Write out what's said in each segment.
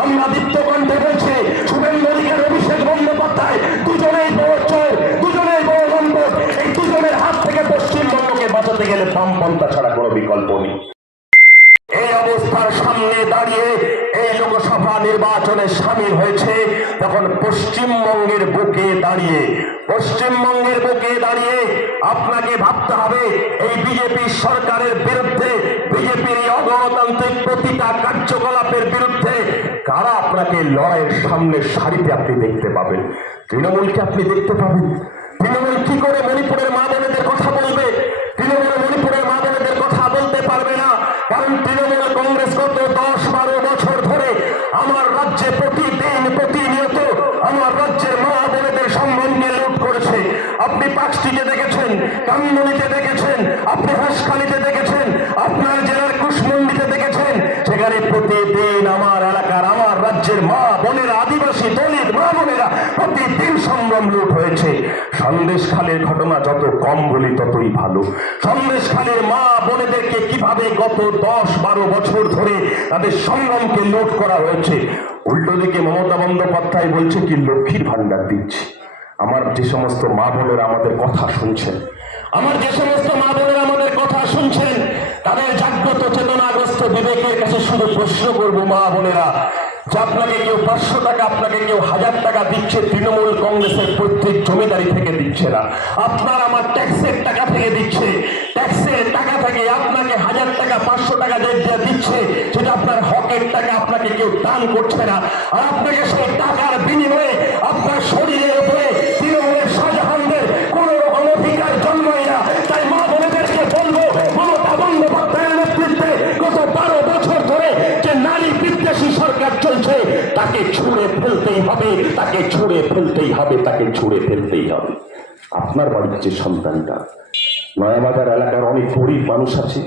আমরা দীপ্ত কণ্ঠে বলছি, শুভেন্দু অধিকার, অভিষেক বন্দ্যোপাধ্যায় দুজনেই বড় চোর, দুজনেই বড় লম্পট। এই দুজনের হাত থেকে পশ্চিমবঙ্গকে বাঁচাতে গেলে বামপন্থা ছাড়া কোনো বিকল্প নেই। এই অবস্থার সামনে দাঁড়িয়ে এই লোকসভা নির্বাচনে সামিল হয়েছে, তখন পশ্চিমবঙ্গের বুকে দাঁড়িয়ে আপনাকে ভাবতে হবে এই বিজেপি সরকারের বিরুদ্ধে, বিজেপির অগণতান্ত্রিক প্রতিটা কার্যকলাপের বিরুদ্ধে কারা আপনাকে লড়াইয়ের সামনে সারিতে আপনি দেখতে পাবেন। তৃণমূলকে আপনি দেখতে পাবেন। তৃণমূল কি করে মণিপুরের মা বোনেদের কথা বলবে? তৃণমূল মণিপুরের মা বোনেদের কথা বলতে পারবে না, কারণ তৃণমূল কংগ্রেস গত 10-12 বছর ধরে আমার রাজ্যে প্রতিনিয়ত আমার রাজ্যের মা বোনেদের সম্মানকে লুট করেছে। আপনি পাঁচটিতে দেখেছেন, কামদুনিতে দেখেছেন, আপনি হাঁসখালিতে দেখেছেন, আপনার জেলার কুশমন্ডিতে দেখেছেন, সেখানে প্রতিদিন আমার এলাকার, আমার রাজ্যের মা বোনেরা, আদিবাসী দলিত মা বোনেরা প্রতিদিন সংগ্রাম লুট হয়েছে। সন্দেশখালীর ঘটনা যত কম বলি ততই ভালো। সন্দেশখালীর মা বোনেদেরকে কিভাবে গত 10-12 বছর ধরে তাদের সংগ্রামকে লুট করা হয়েছে। উল্টো দিকে মমতা বন্দ্যোপাধ্যায় বলছে কি লক্ষ্মীর ভান্ডার দিচ্ছে। আমার যে সমস্ত মা বোনেরা আমাদের কথা শুনছেন, তাদের জাগ্রত চেতনাগ্রস্ত বিবেকের কাছে শুধু প্রশ্ন করবো, মা বোনেরা, যে আপনাকে কেউ 500 টাকা, আপনাকে কেউ 1000 টাকা দিচ্ছে, তৃণমূল কংগ্রেসের প্রত্যেক জমিদারি থেকে দিচ্ছে না, আপনার আমার ট্যাক্সের টাকা থেকে দিচ্ছে। ট্যাক্সের টাকা থেকে আপনাকে 1000 টাকা, 500 টাকা দিচ্ছে, সেটা আপনার হকের টাকা, আপনাকে কেউ দান করছে না। আর আপনাকে সেই টাকার বিনিময়ে আপনার শরীরের উপরে তৃণমূলের শাহজাহানদের কোন রকম অধিকার জন্মায় না। তাই মা বোনেদেরকে বলবো, মমতা বন্দ্যোপাধ্যায়ের নেতৃত্বে গত 12 বছর ধরে যে নারী বিদ্বেষী সরকার চলছে, তাকে ছুঁড়ে ফেলতেই হবে। আপনার বাড়ির যে সন্তানটা, নয়াবাজার এলাকার অনেক গরিব মানুষ আছে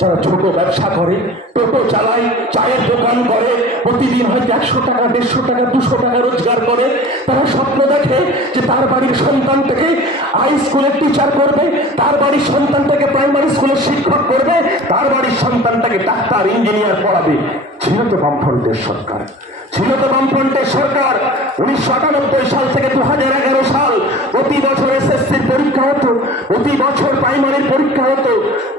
যারা ছোট ব্যবসা করে, টোটো চালায়, চায়ের দোকান করে, প্রতিদিন হয়তো 100 টাকা, 150 টাকা, 200 টাকা রোজগার করে। তারা স্বপ্ন দেখে যে তার বাড়ির সন্তান থেকে হাই স্কুলের টিচার করবে, তার বাড়ির সন্তান থেকে প্রাইমারি স্কুলের শিক্ষক করবে, তার বাড়ির সন্তানটাকে ডাক্তার, ইঞ্জিনিয়ার পড়াবে। ছিল তো বামফ্রন্টের সরকার। 1998 সাল থেকে 2011 সাল প্রতি বছর এসএসসির পরীক্ষা হতো, প্রতি বছর প্রাইমারির পরীক্ষা হতো।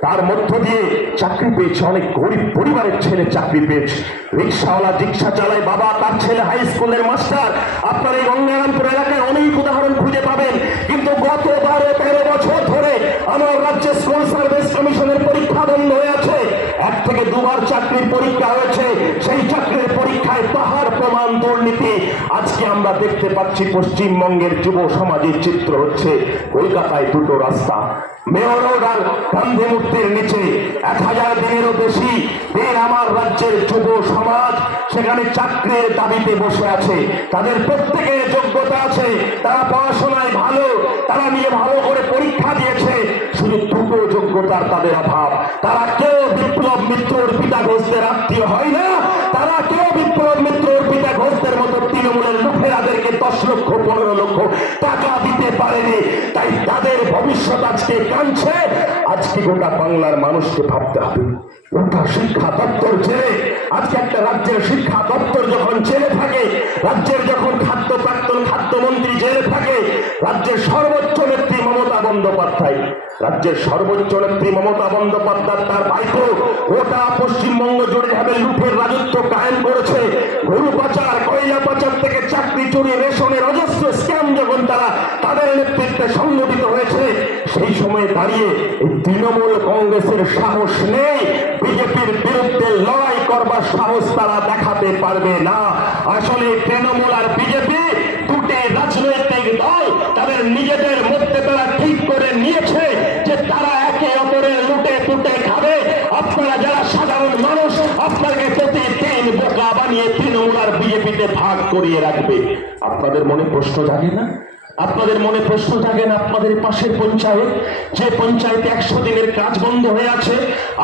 তার মধ্য দিয়ে চাকরি পেয়েছে অনেক গরিব পরিবারের ছেলে, চাকরি পেয়েছে। রিক্সাওয়ালা রিক্সা চালায় বাবা, তার ছেলে হাই স্কুলের মাস্টার। আপনার এই গঙ্গারামপুর এলাকায় অনেক উদাহরণ খুঁজে পাবেন। কিন্তু গত 12-13 বছর ধরে আমার রাজ্যে স্কুল সার্ভিস কমিশনের পরীক্ষা বন্ধ হয়ে আছে। 1 থেকে 2 বার চাকরির পরীক্ষা হয়েছে, সেই চাকরির পরীক্ষায় পাহাড় প্রমাণ দুর্নীতি। আজকে আমরা দেখতে পাচ্ছি পশ্চিমবঙ্গের যুব সমাজের চিত্র হচ্ছে, কলকাতায় 2টো রাস্তা, মেয়র রোড আর গান্ধী মূর্তির নিচে 1000 দিনেরও বেশি দিন আমার রাজ্যের যুব সমাজ সেখানে চাকরির দাবিতে বসে আছে। তাদের প্রত্যেকের যোগ্যতা আছে, তারা পড়াশোনায় ভালো, তারা নিয়ে ভালো করে পরীক্ষা দিয়েছে, শুধু 2টো যোগ্যতার তাদের অভাব। তারা কেউ বিপ্লব মিত্রর পিতা ঘোষদের আত্মীয় হয় না, তারা কেউ বিপ্লব মিত্রর পিতা ঘোষদের মতো তৃণমূলের লুটেরাদেরকে 10 লক্ষ 15 লক্ষ টাকা দিতে পারেনি। তাই তাদের ভবিষ্যৎ আজকে কাঁদছে। আজকে গোটা বাংলার মানুষকে ভাবতে হবে, গোটা শিক্ষা দপ্তর জেলে, আজকে একটা রাজ্যের শিক্ষা দপ্তর যখন জেলে থাকে, রাজ্যের যখন প্রাক্তন খাদ্যমন্ত্রী জেলে থাকে, রাজ্যের সর্বোচ্চ নেত্রী মমতা বন্দ্যোপাধ্যায়, তার ভাইপো গোটা পশ্চিমবঙ্গ জুড়ে ভাবে লুটের রাজত্ব কায়েম করেছে। গরু পাচার, কয়লা পাচার থেকে চাকরি চুরি, রেশনের অজস্র স্ক্যাম যখন তাদের নেতৃত্বে সংগঠিত হয়েছে, সেই সময় দাঁড়িয়ে এই তৃণমূল কংগ্রেসের সাহস নেই, বিজেপির বিরুদ্ধে লড়াই করবার সাহস তারা দেখাতে পারবে না। আসলে তৃণমূল আর বিজেপি 2টে রাজনৈতিক দল, তাদের নিজেদের মধ্যে তারা ঠিক করে নিয়েছে যে তারা একে অপরের লুটে পুটে খাবে। আপনারা যারা সাধারণ মানুষ, আপনাকে প্রতিদিন বোকা বানিয়ে তৃণমূল আর বিজেপিতে ভাগ করিয়ে রাখবে। আপনাদের মনে প্রশ্ন জাগে না? আপনাদের পাশের পঞ্চায়েত, যে পঞ্চায়েতে 100 দিনের কাজ বন্ধ হয়ে আছে,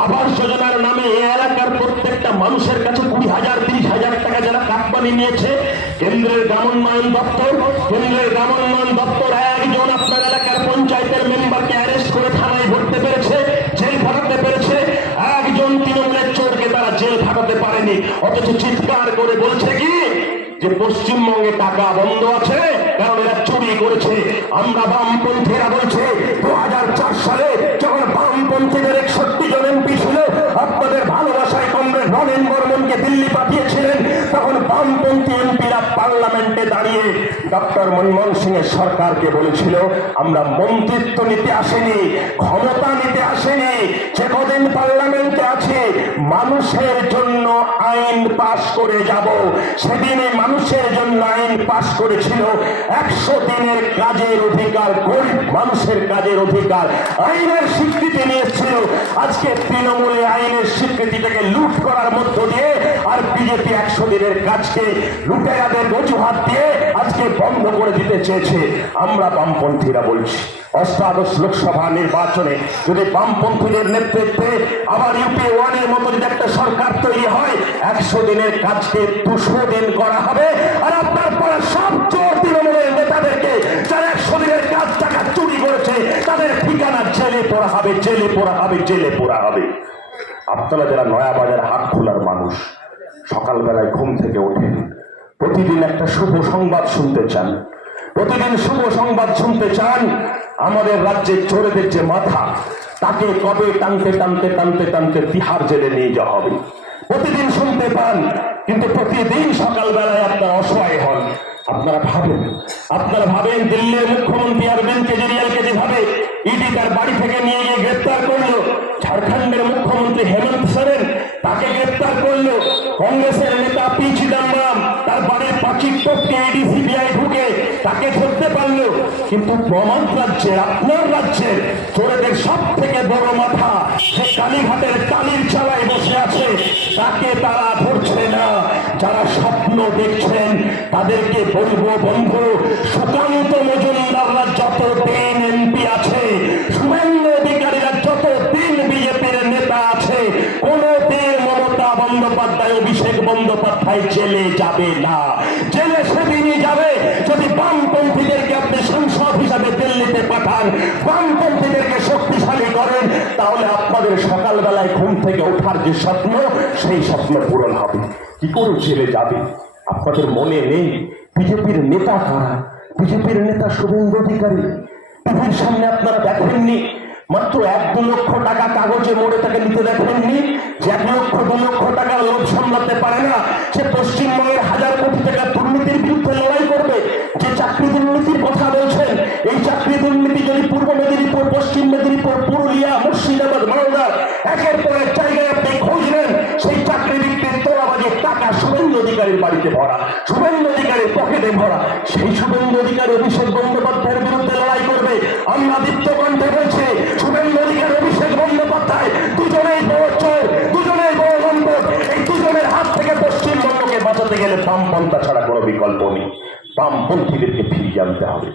আবাস যোজনার নামে এই এলাকার প্রত্যেকটা মানুষের কাছে 20,000 30,000 টাকা যারা কাটমানি নিয়েছে, কেন্দ্রের গ্রামোন্নয়ন দপ্তর একজন আপনার এলাকার পঞ্চায়েতের মেম্বারকে অ্যারেস্ট করে থানায় ভরতে পেরেছে, জেল খাটাতে পেরেছে। একজন তৃণমূলের চোরকে তারা জেল খাটাতে পারেনি, অথচ চিৎকার করে করে বলছে কি যে পশ্চিমবঙ্গে টাকা বন্ধ আছে, কারণ এরা চুরি করেছে। আমরা বামপন্থীরা বলছে 2004 সালে যখন বামপন্থীদের 61 জন এমপি ছিল, আপনাদের ভালোবাসায় কমরেড রনেন বর্মনকে দিল্লি পাঠিয়েছিলেন, তখন বামপন্থী এমপিরা পার্লামেন্টে দাঁড়িয়ে ডক্টর মনমোহন সিং এর সরকারকে বলেছিল আমরা মন্ত্রিত্ব নিতে আসেনি, ক্ষমতা নিতে আসেনি, যে কদিন পার্লামেন্টে আছে মানুষের জন্য আইন পাশ করে যাব। সেদিনে মানুষের জন্য আইন পাশ করেছিল 100 দিনের কাজের অধিকার, গরিব মানুষের কাজের অধিকার, আইনের স্বীকৃতি নিয়েছিল। আজকে তৃণমূলে আইনের স্বীকৃতিটাকে লুট করার মধ্য দিয়ে আর বিজেপি 100 দিনের কাজকে লুটেরাদের অজুহাত দিয়ে আজকে বন্ধ করে দিতে চেয়েছে। আমরা বামপন্থীরা বলছি অষ্টাদশ লোকসভা নির্বাচনে যদি বামপন্থীদের নেতৃত্বে আবার ইউপি 1 এর মতো যদি একটা সরকার তৈরি হয়, 100 দিনের কাজকে 200 দিন করা হবে। আর আপনার পরে সব চোর তৃণমূলের নেতাদেরকে যারা 100 দিনের কাজ টাকা চুরি করেছে তাদের ঠিকানা জেলে পড়া হবে, জেলে পড়া হবে, জেলে পড়া হবে। আপনারা যারা নয়াবাজার হাট খোলার মানুষ, সকালবেলায় ঘুম থেকে ওঠেন, প্রতিদিন একটা শুভ সংবাদ শুনতে চান, প্রতিদিন শুভ সংবাদ শুনতে চান। আমাদের রাজ্যে চোরেদের যে মাথা, তাকে কবে টানতে টানতে টানতে টানতে তিহার জেলে নিয়ে যাওয়া হবে, প্রতিদিন শুনতে পান। কিন্তু প্রতিদিন সকালবেলায় আপনারা অসহায় হন। আপনারা ভাবেন দিল্লির মুখ্যমন্ত্রী অরবিন্দ কেজরিওয়ালকে যেভাবে ইডি তার বাড়ি থেকে নিয়ে গিয়ে গ্রেপ্তার করলো, ঝাড়খণ্ডের মুখ্যমন্ত্রী হেমন্ত সোরেন তাকে গ্রেপ্তার করলো, কংগ্রেসের নেতা পি চিদম্বরম তার বাড়ির পাঁচিল টপকে ইডি সিবিআই ঢুকে তাকে ধরতে পারলো। কিন্তু প্রমাণ রাজ্যের, আপনার রাজ্যের চোরেদের সব থেকে বড় মাথা যে কালীঘাটের টালির চালায় বসে আছে, তাকে তারা ধরছে না। যারা স্বপ্ন দেখছেন তাদেরকে বলবো বন্ধু, সুকান্ত মজুমদাররা যতদিন এমপি আছে, শুভেন্দু অধিকারীরা যতদিন বিজেপির নেতা আছে, কোনদিন মমতা বন্দ্যোপাধ্যায়, অভিষেক বন্দ্যোপাধ্যায় জেলে যাবে না। জেলে সেদিনই যাবে যদি বামপন্থীদেরকে আপনি সাংসদ হিসাবে দিল্লিতে পাঠান, বামপন্থীদেরকে শক্তিশালী করেন, তাহলে আপনাদের সকালবেলায় ঘুম থেকে ওঠার যে স্বপ্ন, সেই স্বপ্ন পূরণ হবে। কি করে জেলে যাবে? আপনাদের মনে নেই বিজেপির নেতা কারা? বিজেপির নেতা শুভেন্দু অধিকারী। টিভির সামনে আপনারা দেখেননি মাত্র 1-2 লক্ষ টাকা কাগজে মোড়ে তাকে নিতে দেখেননি যে 1 লক্ষ 2 লক্ষ টাকার লোভ সামলাতে পারে না, সে পশ্চিমবঙ্গের 1000 কোটি টাকা দুর্নীতির বিরুদ্ধে লড়াই করবে। যে চাকরি দুর্নীতির কথা বলছেন, এই চাকরি দুর্নীতি যদি পূর্ব মেদিনীপুর, পশ্চিম মেদিনীপুর, পুরুলিয়া, মুর্শিদাবাদ, মালদা একের পর এক জায়গায় আপনি খোঁজ নেন, সেই চাকরি বিক্রির তোলাবাজির টাকা শুভেন্দু অধিকারীর বাড়িতে ভরা, শুভেন্দু অধিকারীর পকেটে ভরা। সেই শুভেন্দু অধিকারী অভিষেক বন্দ্যোপাধ্যায়ের বিরুদ্ধে লড়াই করবে। আমরা দীপ্তকণ্ঠে বলছি, শুভেন্দু অধিকারী, অভিষেক বন্দ্যোপাধ্যায় দুজনেই বড় চোর, দুজনেই বড় লম্পট। এই দুজনের হাত থেকে পশ্চিমবঙ্গকে বাঁচাতে গেলে বামপন্থা ছাড়া কোনো বিকল্প নেই। বামপন্থীদেরকে ফিরিয়ে আনতে হবে।